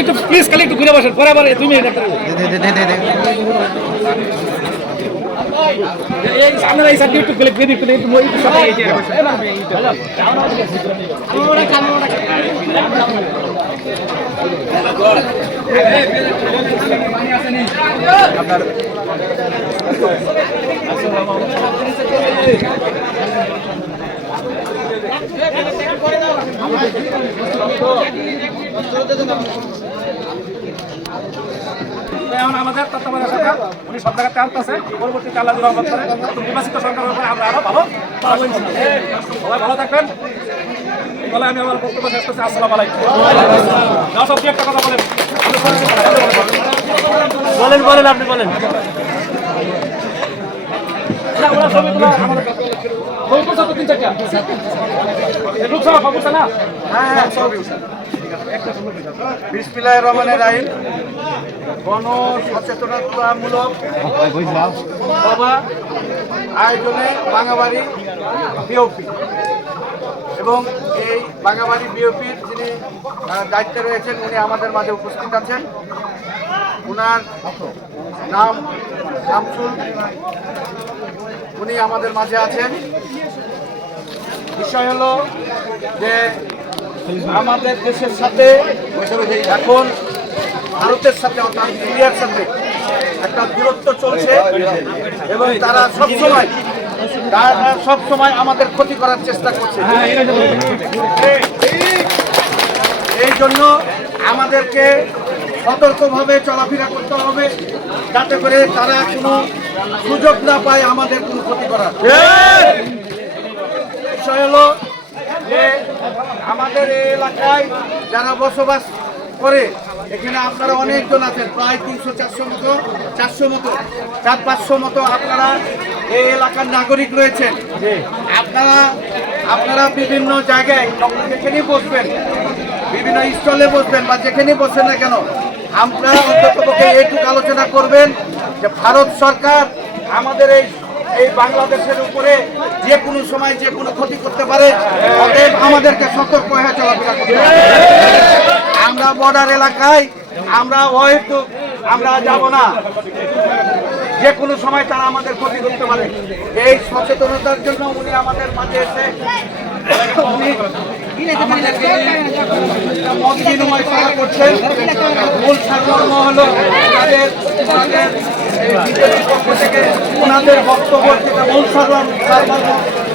একটু প্লিজ খালি একটু ঘুরে বসেন, পরে আবার 2 মিনিট এই সামনে এই সাইড একটু ক্লিক করে একটু মই একটু সবাই এই যে আপনার এখন আমাদের তত্ত্বাবধায়ক সরকার উনি সব জায়গাতে আনতেছে, পরবর্তীতে আল্লাহ রহমত করে নির্বাচিত সরকারের উপরে আমরা আরো ভালো সবাই ভালো থাকবেন বলে আমি আমার বক্তব্য শেষ করছি। আসসালামু আলাইকুম। সব একটা কথা বলেন বলেন আপনি বলেন। বিসমিল্লাহির রহমানির রহিম। গণ সচেতনতামূলক সভা আয়োজনে বাঙাবাড়ি বিওপি এবং এই বাঙাবাড়ি বিওপির যিনি দায়িত্বে রয়েছেন উনি আমাদের মাঝে উপস্থিত আছেন। ওনার নাম শামসুল, উনি আমাদের মাঝে আছেন। বিষয় হলো যে আমাদের দেশের সাথে এখন ভারতের সাথে অর্থাৎ ইন্ডিয়ার সাথে একটা দূরত্ব চলছে এবং তারা সবসময় আমাদের ক্ষতি করার চেষ্টা করছে। এই জন্য আমাদেরকে সতর্কভাবে চলাফেরা করতে হবে যাতে করে তারা কোনো সুযোগ না পায় আমাদের কোনো ক্ষতি করার। বিষয় হলো যে আমাদের এই এলাকায় যারা বসবাস করে, এখানে আপনারা অনেকজন আছেন, প্রায় 300-400 মতো 400-500 মতো আপনারা এই এলাকার নাগরিক রয়েছেন। আপনারা বিভিন্ন জায়গায় যেখানেই বসবেন, বিভিন্ন স্টলে বসবেন বা যেখানেই বসবেন না কেন, আপনারা অন্ততপক্ষে এইটুকু আলোচনা করবেন যে ভারত সরকার আমাদের এই বাংলাদেশের উপরে যে কোনো সময় যে কোনো ক্ষতি করতে পারে, অতএব আমাদেরকে সতর্ক হয়ে চলাফেরা করতে হবে। আমরা বর্ডার এলাকায় আমরা যাব না, যে কোনো সময় তারা আমাদের ক্ষতি করতে পারে। এই সচেতনতার জন্য উনি আমাদের মাঝে এসে মত বিনিময় করছেন। মূল সারমর্ম হলো পক্ষ থেকে ওনাদের বক্তব্য, যেটা মূল সারমর্ম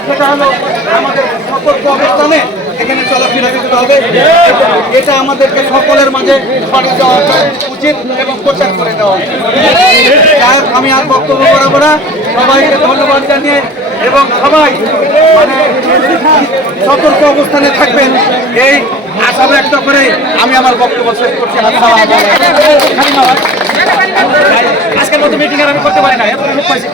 সেটা হলো আমাদের সতর্ক অবস্থানে এখানে চলাফেরা করতে হবে। এটা আমাদেরকে সকলের মাঝে ছড়িয়ে দেওয়া উচিত এবং প্রচার করে দেওয়া উচিত। আমি আর বক্তব্য করাবো না, সবাইকে ধন্যবাদ জানিয়ে এবং সবাই সতর্ক অবস্থানে থাকবেন এই আশা ব্যক্ত করে আমি আমার বক্তব্য শেষ করছি। আজকের মতো মিটিং আর আমি করতে পারি না, খুব